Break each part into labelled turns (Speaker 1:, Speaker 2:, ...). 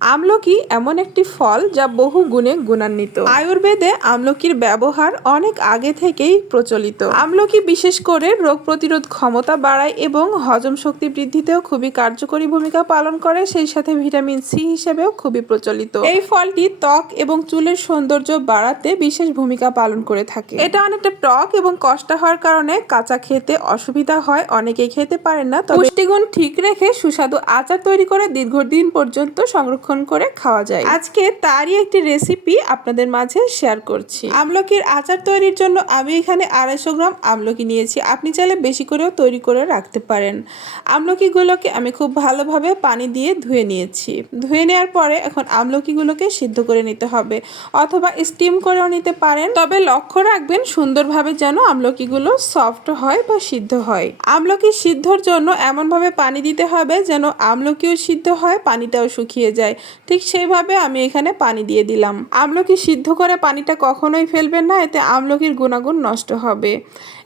Speaker 1: আমলকি এমন একটি ফল যা বহু গুণে গুণান্বিত। আয়ুর্বেদে আমলকির ব্যবহার অনেক আগে থেকেই প্রচলিত। আমলকি বিশেষ করে রোগ প্রতিরোধ ক্ষমতা বাড়ায় এবং হজম শক্তি বৃদ্ধিতেও খুবই কার্যকরী ভূমিকা পালন করে, সেই সাথে ভিটামিন সি হিসেবেও খুবই প্রচলিত। এই ফলটি ত্বক এবং চুলের সৌন্দর্য বাড়াতে বিশেষ ভূমিকা পালন করে থাকে। এটা অনেকটা টক এবং কষ্ট হওয়ার কারণে কাঁচা খেতে অসুবিধা হয়, অনেকেই খেতে পারেন না পুষ্টিগুণ ঠিক রেখে সুস্বাদু আচার তৈরি করে দীর্ঘদিন পর্যন্ত সংরক্ষণ করে খাওয়া যায়। আজকে তারই একটি রেসিপি আপনাদের মাঝে শেয়ার করছি। আমলকির আচার তৈরির জন্য আমি এখানে আড়াইশো গ্রাম আমলকি নিয়েছি। আপনি চাইলে বেশি করেও তৈরি করে রাখতে পারেন। আমলকিগুলোকে আমি খুব ভালোভাবে পানি দিয়ে ধুয়ে নিয়েছি। ধুয়ে নেওয়ার পরে এখন আমলকিগুলোকে সিদ্ধ করে নিতে হবে অথবা স্টিম করেও নিতে পারেন। তবে লক্ষ্য রাখবেন সুন্দরভাবে যেন আমলকিগুলো সফট হয় বা সিদ্ধ হয়। আমলকি সিদ্ধর জন্য এমনভাবে পানি দিতে হবে যেন আমলকিও সিদ্ধ হয়, পানিটাও শুকিয়ে যায়। ঠিক সেইভাবে আমি এখানে পানি দিয়ে দিলাম। আমলকি সিদ্ধ করে পানিটা কখনোই ফেলবেন না, এতে আমলকির গুণাগুণ নষ্ট হবে।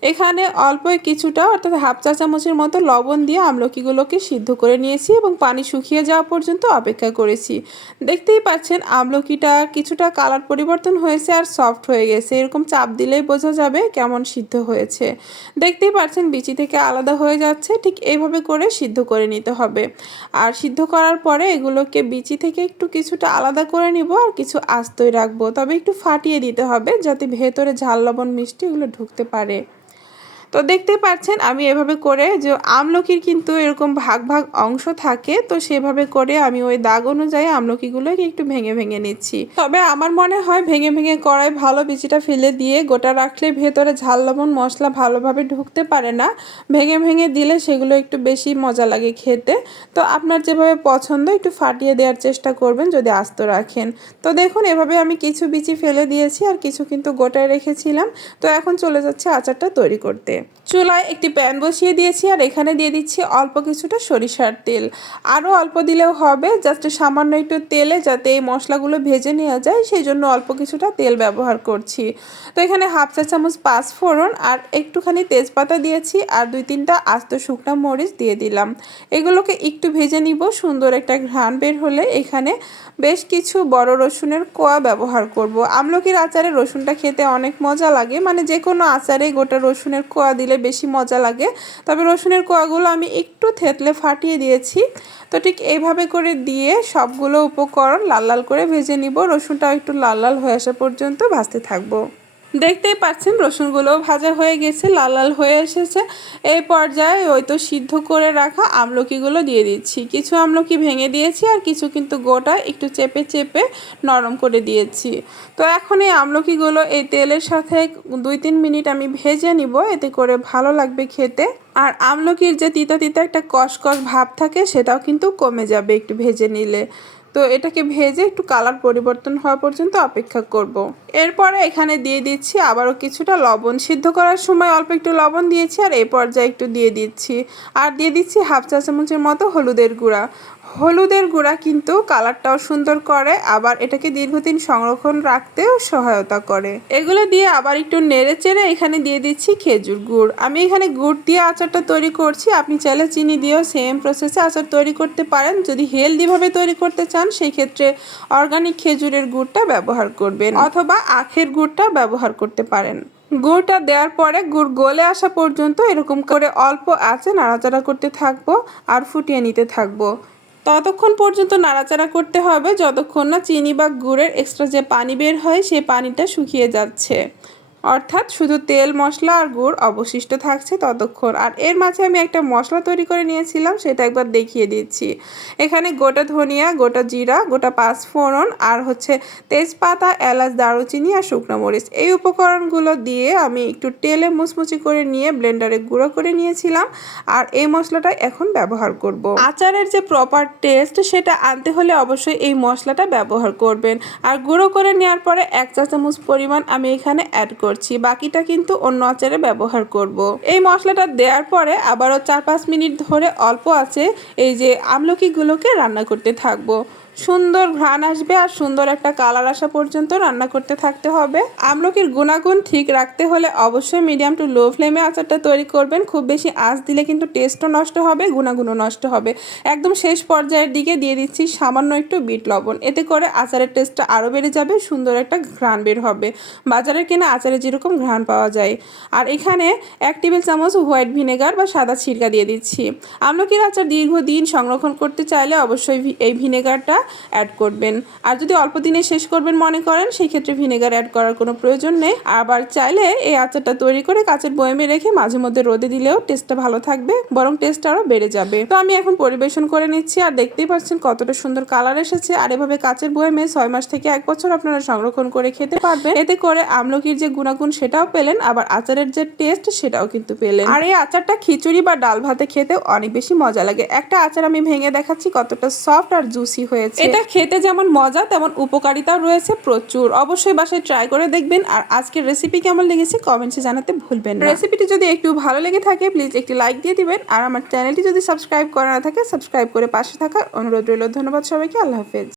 Speaker 1: এখানে অল্প কিছুটা, অর্থাৎ হাফ চা চামচের মতো লবণ দিয়ে আমলকিগুলোকে সিদ্ধ করে নিয়েছি এবং পানি শুকিয়ে যাওয়া পর্যন্ত অপেক্ষা করেছি। দেখতেই পাচ্ছেন, আমলকিটা কিছুটা কালার পরিবর্তন হয়েছে আর সফট হয়ে গেছে। এরকম চাপ দিলেই বোঝা যাবে কেমন সিদ্ধ হয়েছে। দেখতেই পাচ্ছেন, বিচি থেকে আলাদা হয়ে যাচ্ছে, ঠিক এইভাবে করে সিদ্ধ করে নিতে হবে। আর সিদ্ধ করার পরে এগুলোকে বিচি থেকে একটু কিছুটা আলাদা করে নিব আর কিছু আস্তই রাখব। তবে একটু ফাটিয়ে দিতে হবে যাতে ভেতরে ঝাল লবণ মিষ্টি এগুলো ঢুকতে পারে। তো দেখতে পাচ্ছেন আমি এভাবে করে যে আমলকির কিন্তু এরকম ভাগ ভাগ অংশ থাকে, তো সেভাবে করে আমি ওই দাগ অনুযায়ী আমলকিগুলোকে একটু ভেঙে ভেঙে নিচ্ছি। তবে আমার মনে হয় ভেঙে ভেঙে কড়াই ভালো বিচিটা ফেলে দিয়ে গোটা রাখলে ভেতরে ঝাল, লবণ, মশলা ভালোভাবে ঢুকতে পারে না। ভেঙে ভেঙে দিলে সেগুলো একটু বেশি মজা লাগে খেতে। তো আপনার যেভাবে পছন্দ একটু ফাটিয়ে দেওয়ার চেষ্টা করবেন যদি আস্ত রাখেন। তো দেখুন, এভাবে আমি কিছু বিচি ফেলে দিয়েছি আর কিছু কিন্তু গোটায় রেখেছিলাম। তো এখন চলে যাচ্ছে আচারটা তৈরি করতে। চুলায় একটি প্যান বসিয়ে দিয়েছি আর এখানে দিয়ে দিচ্ছি অল্প কিছুটা সরিষার তেল। আরও অল্প দিলেও হবে, জাস্ট সামান্য একটু তেলে যাতে এই মশলাগুলো ভেজে নেওয়া যায় সেই জন্য অল্প কিছুটা তেল ব্যবহার করছি। তো এখানে হাফ চা চামচ পাঁচ ফোড়ন আর একটুখানি তেজপাতা দিয়েছি আর দুই তিনটা আস্ত শুকনা মরিচ দিয়ে দিলাম। এগুলোকে একটু ভেজে নিব, সুন্দর একটা ঘ্রাণ বের হলে এখানে বেশ কিছু বড় রসুনের কোয়া ব্যবহার করব। আমলকির আচারে রসুনটা খেতে অনেক মজা লাগে মানে যে কোনো আচারে গোটা রসুনের কোয়া দিলে বেশি মজা লাগে। তবে রসুনের কোয়াগুলো আমি একটু থেতলে ফাটিয়ে দিয়েছি। তো ঠিক এইভাবে করে দিয়ে সবগুলো উপকরণ লাল লাল করে ভেজে নিব। রসুনটাও একটু লাল লাল হয়ে আসা পর্যন্ত ভাজতে থাকব। দেখতেই পাচ্ছেন রসুনগুলো ভাজা হয়ে গেছে, লাল লাল হয়ে এসেছে। এই পর্যায়ে ওই তো সিদ্ধ করে রাখা আমলকিগুলো দিয়ে দিচ্ছি। কিছু আমলকি ভেঙে দিয়েছি আর কিছু কিন্তু গোটা একটু চেপে চেপে নরম করে দিয়েছি। তো এখন এই আমলকিগুলো এই তেলের সাথে দুই তিন মিনিট আমি ভেজে নিব, এতে করে ভালো লাগবে খেতে। আর আমলকির যে তিতা তিতা একটা কষকষ ভাব থাকে, সেটাও কিন্তু কমে যাবে একটু ভেজে নিলে। তো এটাকে ভেজে একটু কালার পরিবর্তন হওয়া পর্যন্ত অপেক্ষা করব। এরপরে এখানে দিয়ে দিচ্ছি আবারও কিছুটা লবণ। সিদ্ধ করার সময় অল্প একটু লবণ দিয়েছি আর এই পর্যায়ে একটু দিয়ে দিচ্ছি। আর দিয়ে দিচ্ছি হাফ চা চামচের মতো হলুদের গুঁড়া। হলুদের গুঁড়া কিন্তু কালারটাও সুন্দর করে, আবার এটাকে দীর্ঘদিন সংরক্ষণ রাখতেও সহায়তা করে। এগুলো দিয়ে আবার একটু নেড়ে চেড়ে এখানে দিয়ে দিচ্ছি খেজুর গুড়। আমি এখানে গুড় দিয়ে আচারটা তৈরি করছি, আপনি চাইলে চিনি দিয়েও সেম প্রসেসে আচার তৈরি করতে পারেন। যদি হেলদিভাবে তৈরি করতে চান সেই ক্ষেত্রে অর্গানিক খেজুরের গুড়টা ব্যবহার করবেন, অথবা আখের গুড়টা ব্যবহার করতে পারেন। গুড়টা দেওয়ার পরে গুড় গলে আসা পর্যন্ত এরকম করে অল্প আছে, নাড়াচাড়া করতে থাকব আর ফুটিয়ে নিতে থাকব। ততক্ষণ পর্যন্ত নাড়াচাড়া করতে হবে, যতক্ষণ না চিনি বা গুড়ের এক্সট্রা যে পানি বের হয়, সেই পানিটা শুকিয়ে যাচ্ছে। অর্থাৎ শুধু তেল, মশলা আর গুড় অবশিষ্ট থাকছে ততক্ষণ। আর এর মাঝে আমি একটা মশলা তৈরি করে নিয়েছিলাম, সেটা একবার দেখিয়ে দিচ্ছি। এখানে গোটা ধনিয়া, গোটা জিরা, গোটা পাঁচফোড়ন আর হচ্ছে তেজপাতা, এলাচ, দারুচিনি আর শুকনো মরিচ। এই উপকরণগুলো দিয়ে আমি একটু তেলে মুচমুচি করে নিয়ে ব্লেন্ডারে গুঁড়ো করে নিয়েছিলাম আর এই মশলাটা এখন ব্যবহার করব। আচারের যে প্রপার টেস্ট সেটা আনতে হলে অবশ্যই এই মশলাটা ব্যবহার করবেন। আর গুঁড়ো করে নেওয়ার পরে এক চা চামচ পরিমাণ আমি এখানে অ্যাড করব। করছি, বাকিটা কিন্তু অন্য আচারে ব্যবহার করব। এই মশলাটা দেওয়ার পরে আবারও চার পাঁচ মিনিট ধরে অল্প আছে, এই যে আমলকিগুলোকে রান্না করতে থাকব সুন্দর ঘ্রাণ আসবে আর সুন্দর একটা কালার আসা পর্যন্ত রান্না করতে থাকতে হবে। আমলকির গুণাগুণ ঠিক রাখতে হলে অবশ্যই মিডিয়াম টু লো ফ্লেমে আচারটা তৈরি করবেন। খুব বেশি আঁচ দিলে কিন্তু টেস্টও নষ্ট হবে, গুণাগুণও নষ্ট হবে। একদম শেষ পর্যায়ের দিকে দিয়ে দিচ্ছি সামান্য একটু বিট লবণ। এতে করে আচারের টেস্টটা আরও বেড়ে যাবে, সুন্দর একটা ঘ্রাণ বের হবে। বাজারের কেনা আচারে যেরকম ঘ্রাণ পাওয়া যায়। আর এখানে এক টেবিল চামচ হোয়াইট ভিনেগার বা সাদা ছিরকা দিয়ে দিচ্ছি। আমলকির আচার দীর্ঘদিন সংরক্ষণ করতে চাইলে অবশ্যই এই ভিনেগারটা অ্যাড করবেন। আর যদি অল্প দিনে শেষ করবেন মনে করেন সেই ক্ষেত্রে ভিনেগার অ্যাড করার কোনো প্রয়োজন নেই। আবার চাইলে এই আচারটা তৈরি করে কাচের বয়মে রেখে মাঝে মধ্যে রোদে দিলেও টেস্টটা ভালো থাকবে, বরং টেস্ট আরও বেড়ে যাবে। তো আমি এখন পরিবেশন করে নিচ্ছি, আর দেখতেই পাচ্ছেন কতটা সুন্দর কালার এসেছে। আর এভাবে কাঁচের বয়মে ছয় মাস থেকে এক বছর আপনারা সংরক্ষণ করে খেতে পারবেন। এতে করে আমলকির যে গুণাগুণ সেটাও পেলেন, আবার আচারের যে টেস্ট সেটাও কিন্তু পেলেন। আর এই আচারটা খিচুড়ি বা ডাল ভাতে খেতেও অনেক বেশি মজা লাগে। একটা আচার আমি ভেঙে দেখাচ্ছি কতটা সফট আর জুসি হয়েছে। এটা খেতে যেমন মজা তেমন উপকারিতাও রয়েছে প্রচুর। অবশ্যই বাসায় ট্রাই করে দেখবেন। আর আজকের রেসিপি কেমন লেগেছে কমেন্টসে জানাতে ভুলবেন না। রেসিপিটি যদি একটু ভালো লেগে থাকে প্লিজ একটি লাইক দিয়ে দিবেন। আর আমার চ্যানেলটি যদি সাবস্ক্রাইব করা না থাকে সাবস্ক্রাইব করে পাশে থাকার অনুরোধ রইল। ধন্যবাদ সবাইকে। আল্লাহ হাফেজ।